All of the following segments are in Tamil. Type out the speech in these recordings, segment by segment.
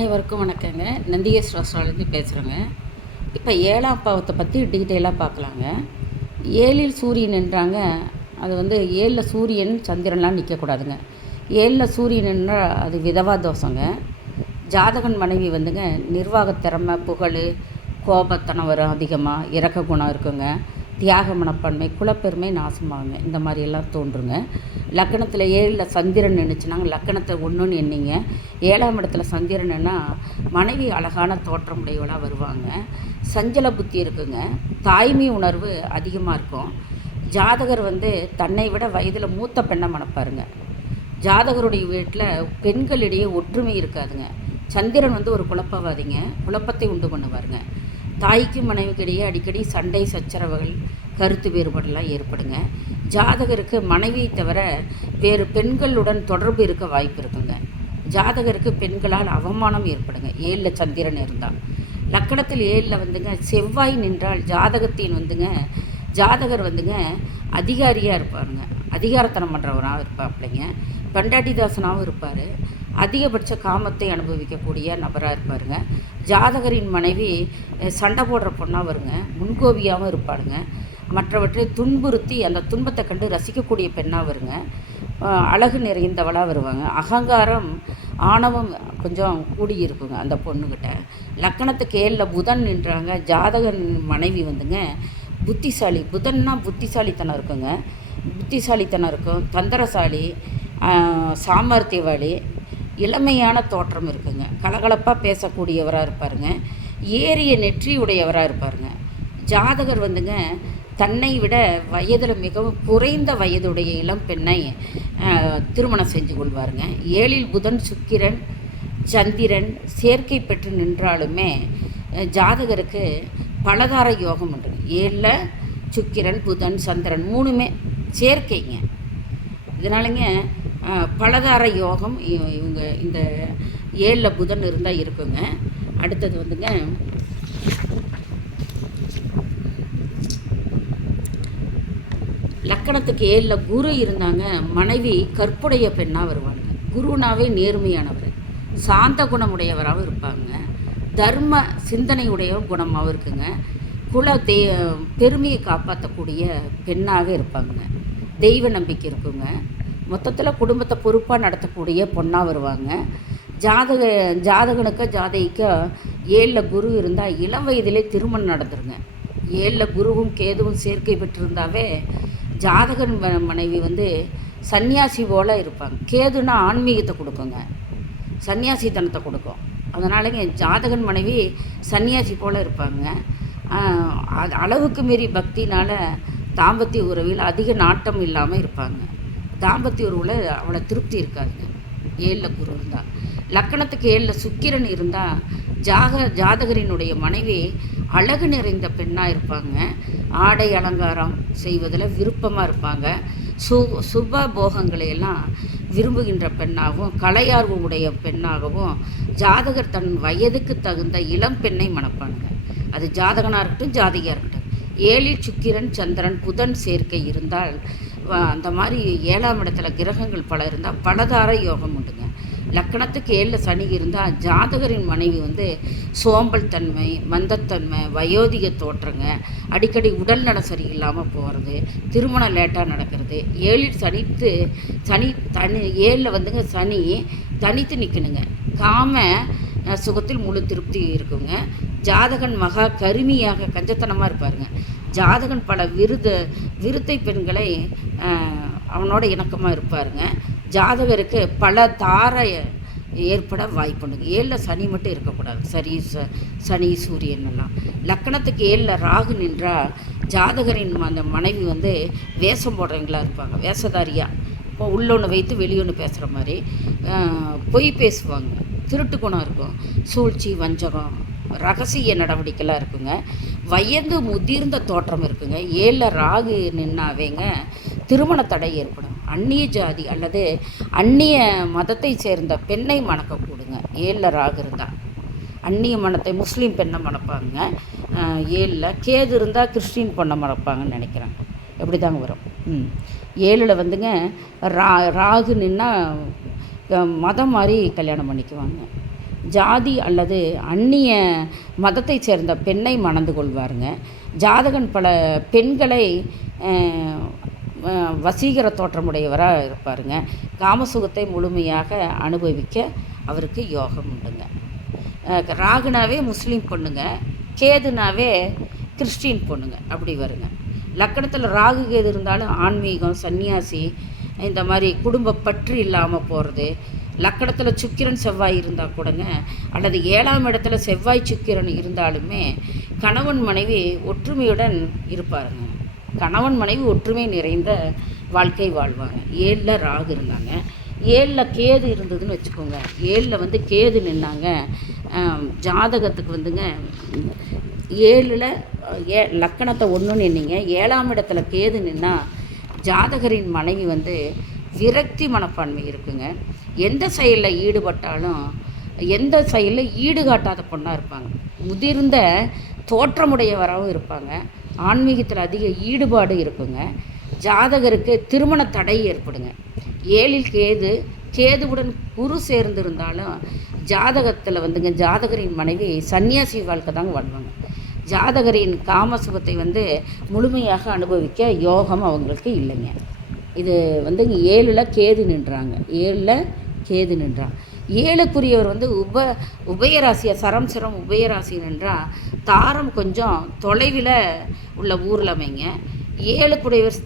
அனைவருக்கும் வணக்கங்க. நந்திகேஸ் ரெஸ்டாரண்ட்லேருந்து பேசுகிறேங்க. இப்போ 7ஆம் பாவத்தை பற்றி டீட்டெயிலாக பார்க்கலாங்க. 7ல் சூரியன் என்றாங்க. அது 7ல் சூரியன் சந்திரன்லாம் நிற்கக்கூடாதுங்க. 7ல் சூரியன் என்றால் அது விதவா தோஷங்க. ஜாதகன் மனைவி நிர்வாக திறமை, புகழ், கோபத்தனம் வரும், அதிகமாக இரக்க குணம் இருக்குங்க, தியாக மனப்பான்மை, குலப்பெருமை நாசமாகுங்க, இந்த மாதிரியெல்லாம் தோன்றுங்க. லக்கணத்தில் 7ல் சந்திரன் நின்றுச்சுனாங்க, லக்கணத்தை ஒன்றுன்னு எண்ணிங்க. 7ஆம் இடத்துல சந்திரன்னா மனைவி அழகான தோற்றமுடையவளாக வருவாங்க. சஞ்சல புத்தி இருக்குங்க. தாய்மை உணர்வு அதிகமாக இருக்கும். ஜாதகர் தன்னை விட வயதில் மூத்த பெண்ணை மணப்பாருங்க. ஜாதகருடைய வீட்டில் பெண்களிடையே ஒற்றுமை இருக்காதுங்க. சந்திரன் ஒரு குழப்பவாதிங்க, குழப்பத்தை உண்டு பண்ணுவாருங்க. தாய்க்கும் மனைவிக்கிடையே அடிக்கடி சண்டை சச்சரவுகள், கருத்து வேறுபாடெல்லாம் ஏற்படுங்க. ஜாதகருக்கு மனைவியை தவிர வேறு பெண்களுடன் தொடர்பு இருக்க வாய்ப்பு இருக்குங்க. ஜாதகருக்கு பெண்களால் அவமானம் ஏற்படுங்க 7ல் சந்திரன் இருந்தால். லக்கணத்தில் 7ல் செவ்வாய் நின்றால் ஜாதகத்தின் ஜாதகர் அதிகாரியாக இருப்பாருங்க. அதிகாரத்தனம் பண்ணுறவராகவும் இருப்பாப்பிள்ளைங்க. பெண்டாட்டிதாசனாகவும் இருப்பார். அதிகபட்ச காமத்தை அனுபவிக்கக்கூடிய நபராக இருப்பாருங்க. ஜாதகரின் மனைவி சண்டை போடுற பொண்ணாக வருங்க. முன்கோபியாகவும் இருப்பாருங்க. மற்றவற்றை துன்புறுத்தி அந்த துன்பத்தை கண்டு ரசிக்கக்கூடிய பெண்ணாக வருங்க. அழகு நிறைந்தவளாக வருவாங்க. அகங்காரம், ஆணவம் கொஞ்சம் கூடியிருக்குங்க அந்த பொண்ணுக்கிட்ட. லக்கணத்துக்கு 7ல் புதன் நின்றாங்க. ஜாதகன் மனைவி புத்திசாலி. புதன்னா புத்திசாலித்தனம் இருக்குங்க. புத்திசாலித்தனம் இருக்கும், தந்திரசாலி, சாமர்த்தியவாளி, இளமையான தோற்றம் இருக்குங்க. கலகலப்பாக பேசக்கூடியவராக இருப்பாருங்க. ஏறிய நெற்றி உடையவராக இருப்பாருங்க. ஜாதகர் தன்னை விட வயதில் மிகவும் குறைந்த வயதுடைய இளம் பெண்ணை திருமணம் செஞ்சு கொள்வாருங்க. 7ல் புதன், சுக்கிரன், சந்திரன் சேர்க்கை பெற்று நின்றாலுமே ஜாதகருக்கு பலதார யோகம் உண்டு. 7ல் சுக்கிரன், புதன், சந்திரன் 3மே சேர்க்கைங்க. இதனாலங்க பலதார யோகம் இவங்க இந்த 7ல் புதன் இருந்தால் இருக்குங்க. அடுத்தது லக்கணத்துக்கு 7ல் குரு இருந்தாங்க. மனைவி கற்புடைய பெண்ணாக வருவாங்க. குருனாவே நேர்மையானவர், சாந்த குணமுடையவராகவும் இருப்பாங்க. தர்ம சிந்தனையுடைய குணமாகவும் இருக்குங்க. பெருமையை காப்பாற்றக்கூடிய பெண்ணாக இருப்பாங்க. தெய்வ நம்பிக்கை இருக்குங்க. மொத்தத்தில் குடும்பத்தை பொறுப்பாக நடத்தக்கூடிய பொண்ணாக வருவாங்க. ஜாதகனுக்கு ஜாதகிக்க 7ல் குரு இருந்தால் இளம் வயதிலே திருமணம் நடந்துருங்க. 7ல் குருவும் கேதுவும் சேர்க்கை பெற்றிருந்தாவே ஜாதகன் மனைவி சன்னியாசி போல் இருப்பாங்க. கேதுன்னா ஆன்மீகத்தை கொடுக்குங்க, சன்னியாசித்தனத்தை கொடுக்கும். அதனாலங்க ஜாதகன் மனைவி சன்னியாசி போல் இருப்பாங்க. அது அளவுக்கு மீறி பக்தினால் தாம்பத்திய உறவில் அதிக நாட்டம் இல்லாமல் இருப்பாங்க. தாம்பத்திய உறவில் அவளை திருப்தி இருக்காதுங்க 7ல் குரு இருந்தால். லக்கணத்துக்கு 7ல் சுக்கிரன் இருந்தால் ஜாதகரினுடைய மனைவி அழகு நிறைந்த பெண்ணாக இருப்பாங்க. ஆடை அலங்காரம் செய்வதில் விருப்பமாக இருப்பாங்க. சுப போகங்களையெல்லாம் விரும்புகின்ற பெண்ணாகவும் கலையார்வம் உடைய பெண்ணாகவும் ஜாதகர் தன் வயதுக்கு தகுந்த இளம் பெண்ணை மணப்பானுங்க. அது ஜாதகனாக இருக்கட்டும், ஜாதகியாக இருக்கட்டும். 7ல் சுக்கிரன், சந்திரன், புதன் சேர்க்கை இருந்தால் அந்த மாதிரி 7ஆம் இடத்துல கிரகங்கள் பல இருந்தால் பலதார யோகம் உண்டுங்க. லக்கணத்துக்கு 7ல் சனி இருந்தால் ஜாதகரின் மனைவி சோம்பல் தன்மை, மந்தத்தன்மை, வயோதிக தோற்றங்க, அடிக்கடி உடல் நலம் சரியில்லாமல் போகிறது, திருமணம் லேட்டாக நடக்கிறது. 7ல் சனி 7ல் சனி தனித்து நிற்கணுங்க. காம சுகத்தில் முழு திருப்தி இருக்குங்க. ஜாதகன் மகா கருமியாக கஞ்சத்தனமாக இருப்பாருங்க. ஜாதகன் பல விருத்தை பெண்களை அவனோட இணக்கமாக இருப்பாருங்க. ஜாதகருக்கு பல தாரை ஏற்பட வாய்ப்புண்டுங்க. 7ல் சனி மட்டும் இருக்கக்கூடாது. சனி சூரியன் எல்லாம். லக்கணத்துக்கு 7ல் ராகு நின்றால் ஜாதகரின் அந்த மனைவி வேஷம் போடுறவங்களாக இருப்பாங்க. வேஷதாரியாக இப்போ உள்ளொன்று வைத்து வெளியொன்று பேசுகிற மாதிரி பொய் பேசுவாங்க. திருட்டு குணம் இருக்கும். சூழ்ச்சி, வஞ்சகம், ரகசிய நடவடிக்கைலாம் இருக்குங்க. வயது முதிர்ந்த தோற்றம் இருக்குங்க. 7ல் ராகு நின்னாவேங்க திருமண தடை ஏற்படும். அந்நிய ஜாதி அல்லது அந்நிய மதத்தை சேர்ந்த பெண்ணை மணக்கக்கூடுங்க 7ல் ராகு இருந்தால். அந்நிய மனத்தை முஸ்லீம் பெண்ணை மணப்பாங்க. 7ல் கேது இருந்தால் கிறிஸ்டின் பொண்ணை மணப்பாங்கன்னு நினைக்கிறேன். எப்படி தாங்க வரும். 7ல் ராகு நின்னா மதம் மாதிரி கல்யாணம் பண்ணிக்குவாங்க. ஜாதி அல்லது அந்நிய மதத்தை சேர்ந்த பெண்ணை மணந்து கொள்வாருங்க. ஜாதகன் பல பெண்களை வசீகர தோற்றமுடையவராக இருப்பாருங்க. காமசுகத்தை முழுமையாக அனுபவிக்க அவருக்கு யோகம் உண்டுங்க. ராகுனாவே முஸ்லீம் பொண்ணுங்க, கேதுனாவே கிறிஸ்டின் பொண்ணுங்க, அப்படி வருங்க. லக்கணத்தில் ராகு கேது இருந்தாலும் ஆன்மீகம், சன்னியாசி, இந்த மாதிரி குடும்ப பற்று இல்லாமல் போகிறது. லக்கணத்தில் சுக்கிரன் செவ்வாய் இருந்தால் கூடங்க, அல்லது 7ஆம் இடத்துல செவ்வாய் சுக்கிரன் இருந்தாலுமே கணவன் மனைவி ஒற்றுமையுடன் இருப்பாருங்க. கணவன் மனைவி ஒற்றுமை நிறைந்த வாழ்க்கை வாழ்வாங்க. 7ல் ராகு இருந்தாங்க, 7ல் கேது இருந்ததுன்னு வச்சுக்கோங்க. 7ல் கேது நின்னாங்க ஜாதகத்துக்கு 7ல் லக்கணத்தை 1 நின்னீங்க, 7ஆம் இடத்துல கேது நின்னா ஜாதகரின் மனைவி விரக்தி மனப்பான்மை இருக்குங்க. எந்த செயலில் ஈடுபட்டாலும் எந்த செயலில் ஈடுகாட்டாத பொண்ணாக இருப்பாங்க. முதிர்ந்த தோற்றமுடையவராகவும் இருப்பாங்க. ஆன்மீகத்தில் அதிக ஈடுபாடு இருக்குங்க. ஜாதகருக்கு திருமண தடை ஏற்படுங்க. 7ல் கேதுவுடன் குரு சேர்ந்திருந்தாலும் ஜாதகத்தில் ஜாதகரின் மனைவி சன்னியாசி வாழ்க்கை தாங்க வாழ்வாங்க. ஜாதகரின் காமசுகத்தை முழுமையாக அனுபவிக்க யோகம் அவங்களுக்கு இல்லைங்க. இது 7ல் கேது நின்றாங்க. 7ல் கேது நின்றாங்க. 7க்குரியவர் உபயராசியாக சரம் உபயராசி நின்றால் தாரம் கொஞ்சம் தொலைவில் உள்ள ஊரில் அமைங்க. 7க்குடையவர்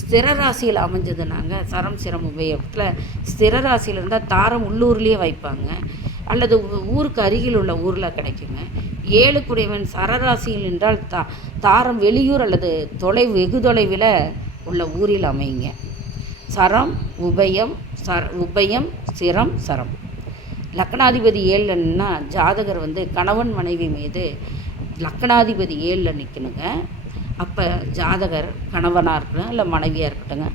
ஸ்திர ராசியில் அமைஞ்சதுனாங்க. சரம் உபயத்தில் ஸ்திர ராசியில் இருந்தால் தாரம் உள்ளூர்லேயே வைப்பாங்க, அல்லது ஊருக்கு அருகில் உள்ள ஊரில் கிடைக்குங்க. 7க்குடையவன் சரராசியில் நின்றால் தாரம் வெளியூர் அல்லது வெகு தொலைவில் உள்ள ஊரில் அமைங்க. சரம் உபயம் சரம். லக்னாதிபதி 7லன்னா ஜாதகர் கணவன் மனைவி மீது லக்னாதிபதி 7ல் நிற்கணுங்க. அப்போ ஜாதகர் கணவனாக இருக்கட்டும் இல்லை மனைவியாக இருக்கட்டுங்க,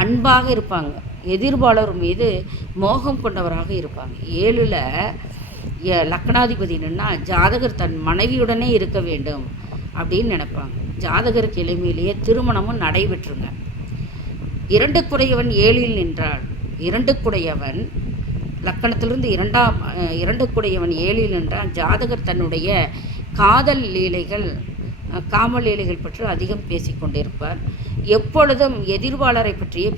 அன்பாக இருப்பாங்க. எதிர்பாளர் மீது மோகம் கொண்டவராக இருப்பாங்க. 7ல் லக்னாதிபதி நின்னா ஜாதகர் தன் மனைவியுடனே இருக்க வேண்டும் அப்படின்னு நினைப்பாங்க. ஜாதகருக்கு எளிமையிலேயே திருமணமும் நடைபெற்றுங்க. 2க்குடையவன் 7ல் நின்றால் 2க்குடையவன் லக்கணத்திலிருந்து 2க்குடையவன் 7ல் நின்றால் ஜாதகர் தன்னுடைய காதல் லீலைகள் காம லீலைகள் பற்றி அதிகம் பேசிக்கொண்டிருப்பார். எப்பொழுதும் எதிர்பாளரை பற்றியே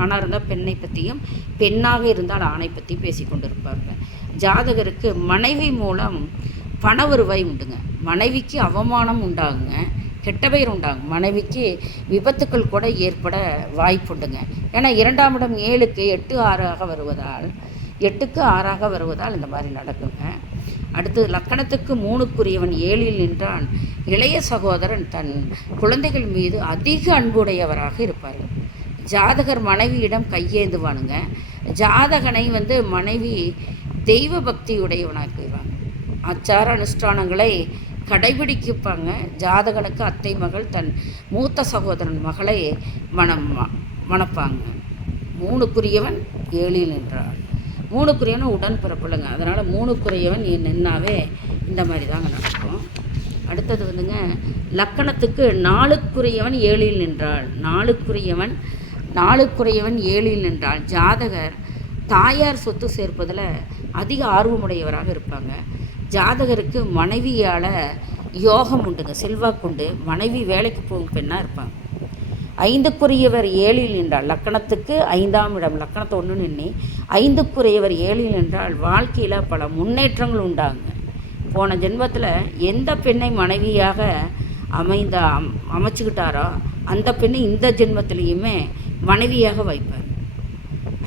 ஆணாக இருந்தால் பெண்ணை பற்றியும், பெண்ணாக இருந்தால் ஆணை பற்றி பேசிக்கொண்டிருப்பார்கள். ஜாதகருக்கு மனைவி மூலம் பண வருவாய் உண்டுங்க. மனைவிக்கு அவமானம் உண்டாகுங்க, கெட்ட பெயர் உண்டாகும். மனைவிக்கு விபத்துக்கள் கூட ஏற்பட வாய்ப்புண்டுங்க. ஏன்னா 2ஆம் இடம் 7க்கு 8 6ஆக வருவதால் இந்த மாதிரி நடக்குங்க. அடுத்து லக்கணத்துக்கு 3க்குரியவன் 7ல் நின்றான் இளைய சகோதரன் தன் குழந்தைகள் மீது அதிக அன்புடையவராக இருப்பார். ஜாதகர் மனைவியிடம் கையேந்துவானுங்க. ஜாதகனை மனைவி தெய்வ பக்தியுடையவனாக்குவாங்க. ஆச்சார அனுஷ்டானங்களை கடைபிடிப்பாங்க. ஜாதகனுக்கு அத்தை மகள் தன் மூத்த சகோதரன் மகளை மணப்பாங்க. 3க்குரியவன் 7ல் நின்றாள். 3க்குரியவன் உடன்பிறப்புலங்க. அதனால் 3க்குரியவன் நின்னாவே இந்த மாதிரி தாங்க நடக்கும். அடுத்தது லக்கணத்துக்கு 4க்குரியவன் 7ல் நின்றாள். 4க்குரியவன் 7ல் நின்றால் ஜாதகர் தாயார் சொத்து சேர்ப்பதில் அதிக ஆர்வமுடையவராக இருப்பாங்க. ஜாதகருக்கு மனைவியால் யோகம் உண்டுங்க, செல்வாக்குண்டு. மனைவி வேலைக்கு போகும் பெண்ணாக இருப்பாங்க. 5க்குரியவர் 7ல் நின்றால் லக்கணத்துக்கு 5ஆம் இடம் லக்கணத்தை 1 நின்னி 5க்குரியவர் 7ல் நின்றால் வாழ்க்கையில் பல முன்னேற்றங்கள் உண்டாகுங்க. போன ஜென்மத்தில் எந்த பெண்ணை மனைவியாக அமைச்சுக்கிட்டாரோ அந்த பெண்ணை இந்த ஜென்மத்திலையுமே மனைவியாக வைப்பார்.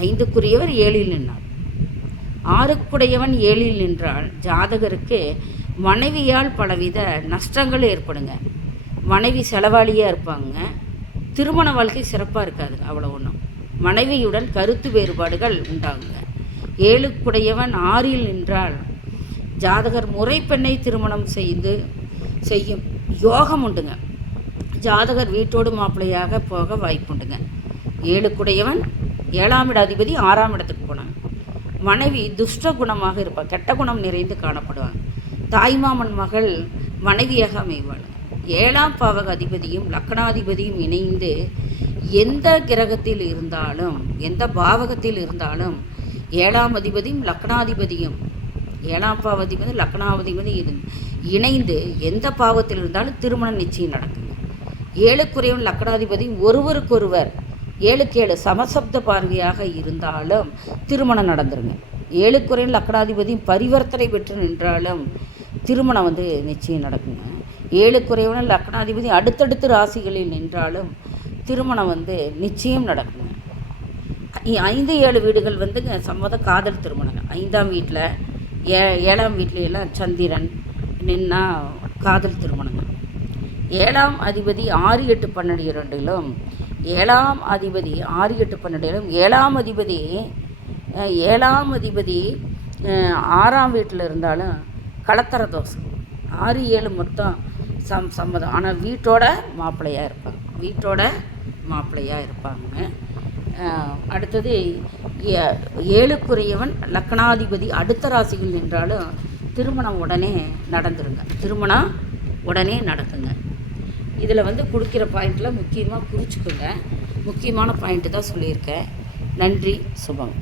5க்குரியவர் 7ல் நின்றார். 6க்குடையவன் 7ல் நின்றால் ஜாதகருக்கு மனைவியால் பலவித நஷ்டங்கள் ஏற்படுங்க. மனைவி செலவாளியாக இருப்பாங்க. திருமண வாழ்க்கை சிறப்பாக இருக்காதுங்க. அவ்வளோ ஒன்றும் மனைவியுடன் கருத்து வேறுபாடுகள் உண்டாகுங்க. 7க்குடையவன் 6ல் நின்றால் ஜாதகர் முறைப்பெண்ணை திருமணம் செய்யும் யோகம் உண்டுங்க. ஜாதகர் வீட்டோடு மாப்பிள்ளையாக போக வாய்ப்புண்டுங்க. 7க்குடையவன் 7ஆம் இட அதிபதி 6ஆம் இடத்துக்கு போனாங்க. மனைவி துஷ்ட குணமாக இருப்பாள், கெட்ட குணம் நிறைந்து காணப்படுவாங்க. தாய்மாமன் மகள் மனைவியாக அமைவாள். 7ஆம் பாவக அதிபதியும் லக்னாதிபதியும் இணைந்து எந்த கிரகத்தில் இருந்தாலும் எந்த பாவகத்தில் இருந்தாலும் 7ஆம் அதிபதியும் லக்னாதிபதியும் 7ஆம் பாவதிபதி லக்னாதிபதி இணைந்து எந்த பாவத்தில் இருந்தாலும் திருமணம் நிச்சயம் நடக்குங்க. 7க்குரியவன் லக்னாதிபதி ஒருவருக்கொருவர் 7க்கு 7 சமசப்த பார்வையாக இருந்தாலும் திருமணம் நடந்துருங்க. 7க்குரியவன் லக்னாதிபதி பரிவர்த்தனை பெற்று நின்றாலும் திருமணம் நிச்சயம் நடக்குங்க. 7க்குரியவன் லக்னாதிபதி அடுத்தடுத்து ராசிகளில் நின்றாலும் திருமணம் நிச்சயம் நடக்குங்க. 5 7 வீடுகள் சம்மத காதல் திருமணங்க. 5ஆம் வீட்டில் 7ஆம் வீட்லையெல்லாம் சந்திரன் நின்னா காதல் திருமணங்க. 7ஆம் அதிபதி 6 8 12 இரண்டிலும் 7ஆம் அதிபதி 6 8 12 7ஆம் அதிபதி 6ஆம் வீட்டில் இருந்தாலும் கலத்தர தோஷம். 6 7 மொத்தம் சம்மதம். ஆனால் வீட்டோட மாப்பிள்ளையாக இருப்பாங்க. அடுத்தது 7க்குரியவன் லக்னாதிபதி அடுத்த ராசிகள் நின்றாலும் திருமணம் உடனே நடக்குங்க. இதில் கொடுக்குற பாயிண்டில் முக்கியமாக குறிச்சிக்கோங்க. முக்கியமான பாயிண்ட்டு தான் சொல்லியிருக்கேன். நன்றி, சுபம்.